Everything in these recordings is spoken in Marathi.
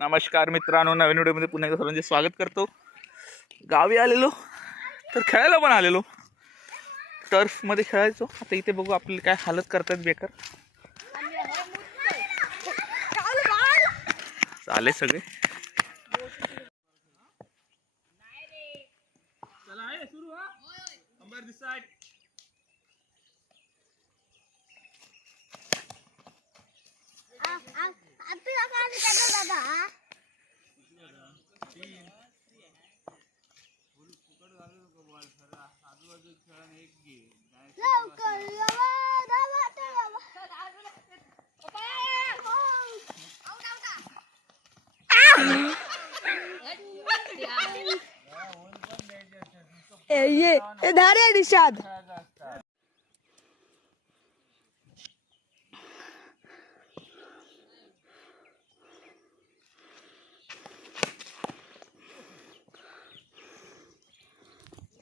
नमस्कार मित्रांनो, नवीन व्हिडिओमध्ये पुन्हा एकदा सर्वांचे स्वागत करतो. गावी आलेलो तर खेळायला पण आलेलो, टर्फमध्ये खेळायचो. आता इथे बघू आपल्याला काय हालत करतात बेकार. चाले सगळे ये धारे निषाद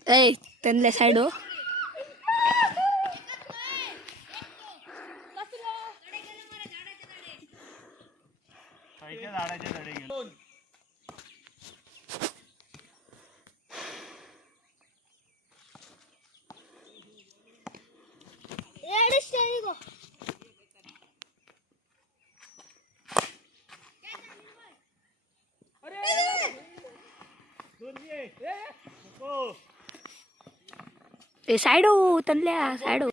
ए त्यांना साइड हो. ए साइड हो त्यांना साइड हो.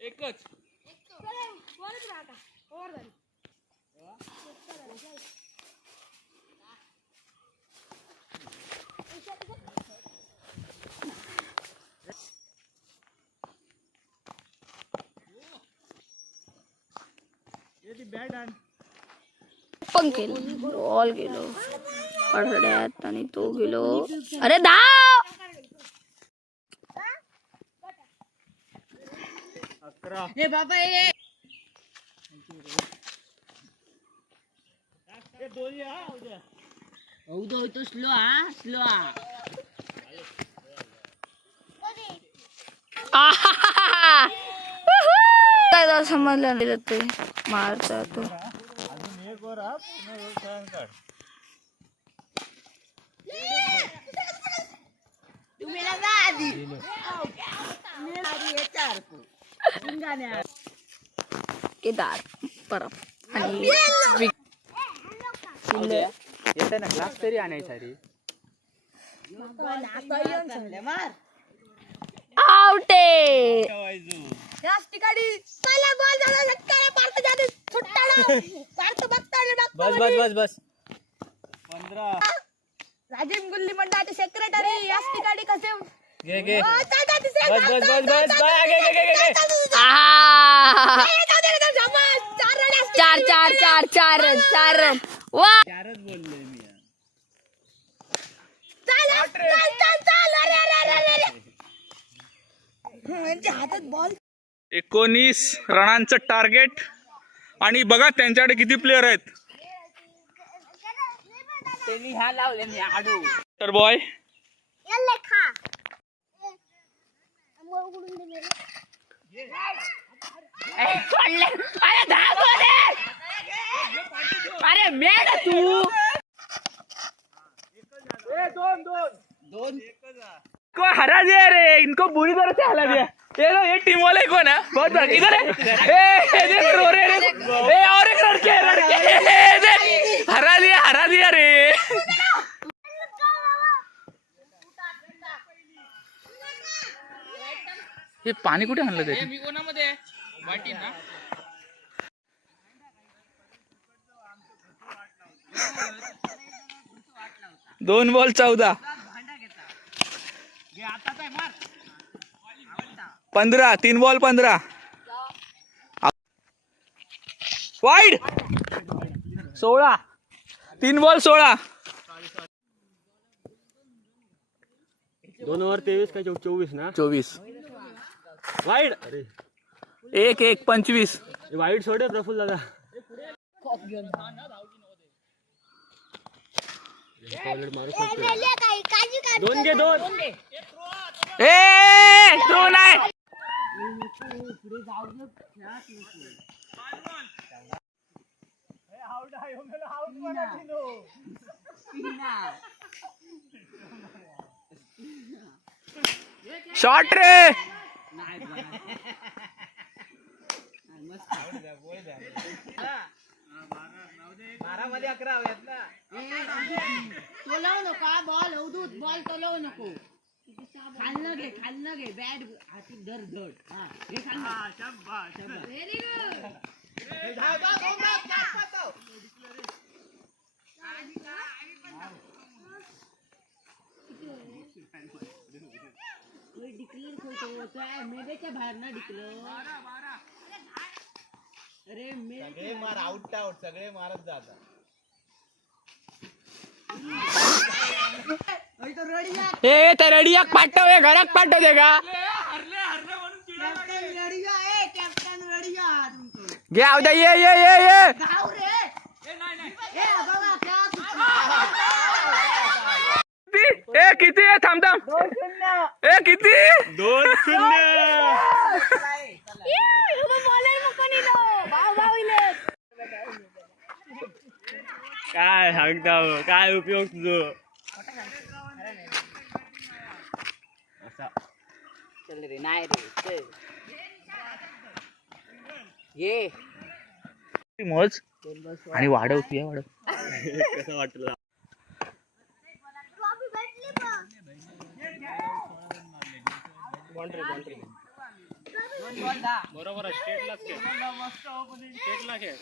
एकच पण केलं बॉल गेलो पडड्यात आणि तो गेलो. अरे धाव 11. हे बाबा ये उद्या होतो स्लो काय समजलं नाही ते मारता तो. केदार परत आणि येतं ना ग्लास तरी आणायचा रे. आउटे बस 15. राजीव गुल्ली मंडळाचे सेक्रेटरी याच ठिकाणी कसे घे चार वा 4च बोललोय मी. 19 रनांचं टार्गेट. आणि बघा त्यांच्याकडे किती प्लेयर आहेत. त्यांनी ह्या लावले मी आडू तर बॉय अरे मेड तू दोन को हरा दिया रे, इनको बुरी तरह से हरा दिया. ये टीम वाले कौन है? बहुत किधर है? ए देख रो रे ए और एक लड़के देख हरा दिया रे. हे पाणी कुठे आणलं ते? मी कोणामध्ये वाटी ना 2 ball 14. 15. 3 ball 15. Wide 16. 3 ball 16. 2 over 23 काय 24 ना 24. वाईड. अरे 1 25. वाईड सोडे प्रफुल्ल दादा. दोन घे दोन. ए थ्रो नाही. शॉट रे. मध्ये 11 हव्यात ना. तोलवू नका बॉल हौदूत बॉल तोलवू नको. खालनं घे बॅट हाती धर धड. हा हे खालनं. शाबास व्हेरी गुड. डिक्लेअर करतो मेडेच्या बाहेर ना डिक्लेअर. अरे सगळे मार आउट आउट सगळे मारत जातात. ए त्या रडियाक पाठव. घरात पाठवते का. घे आवदा. ये ये ये ये. ए किती आहे. थांब थांब. ए किती. 2-0. काय सांगता हो? काय उपयोग तुझं. चल रे नाही रे चल. ये मोज आणि वाढव. तू वाढव. कसं वाटलं. बरोबर आहे. स्टेटला खेळ.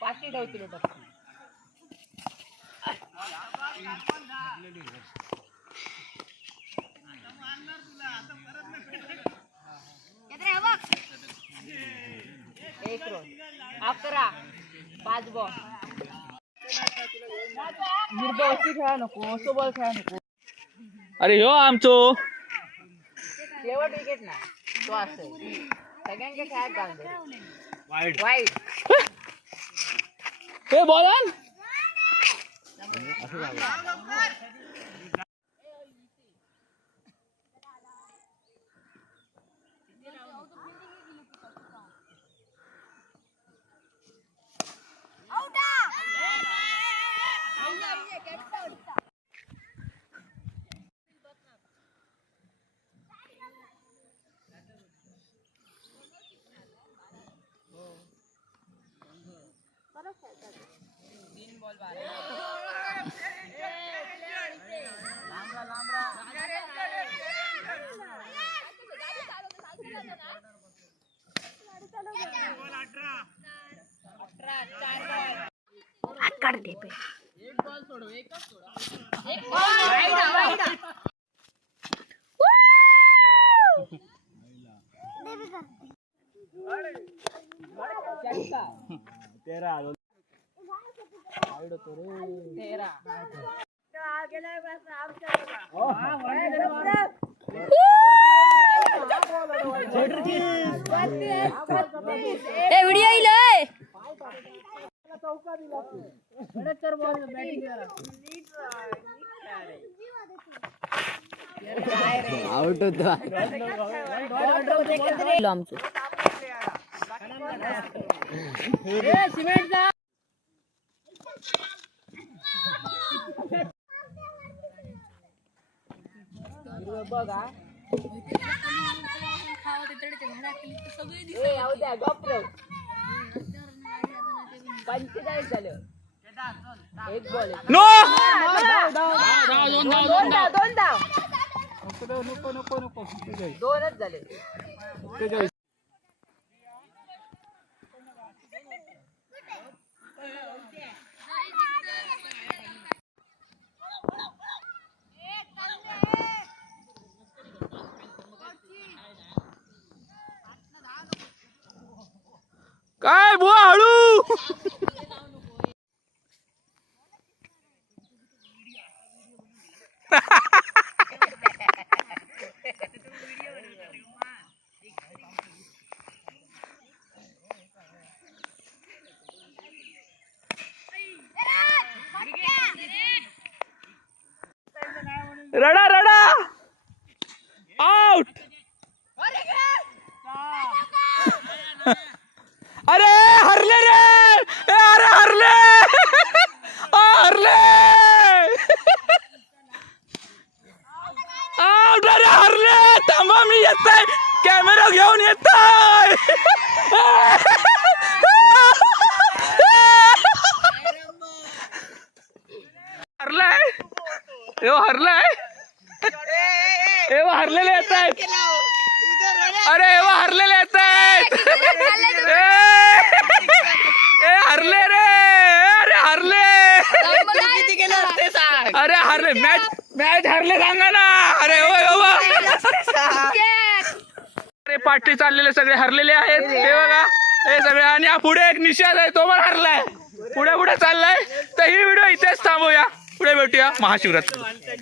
पाठी ठेवतील. एक रोड 11 5 बॉल. निर्दोषी खेळा नको. असो बॉल खेळा नको. अरे ह्यो आमचो शेवट विकेट ना तो असं सगळ्यांच्या खेळात घालतो. वाईट. वाईट हे बॉल आण. व्हिडिओ येईल. आउट होता. आमचं बघा द्या गप्र 45 झालं. एक बॉल. नो. दोन धाव. दोनच झाले. काय बुवा हळू. येताय कॅमेरा घेऊन येताय हरलाय हरलाय हरलेले येत आहेत अरे हरलेले येत आहेत हरले रे अरे हरले अरे हरले मॅच हरले सांगा ना अरे अरे पाठी चाललेले सगळे हरलेले आहेत हे बघा हे सगळे आणि हा पुढे एक निषाद आहे तो पण हरलाय पुढे पुढे चाललाय तर ही व्हिडिओ इथेच थांबूया पुढे भेटूया महाशिवरात्री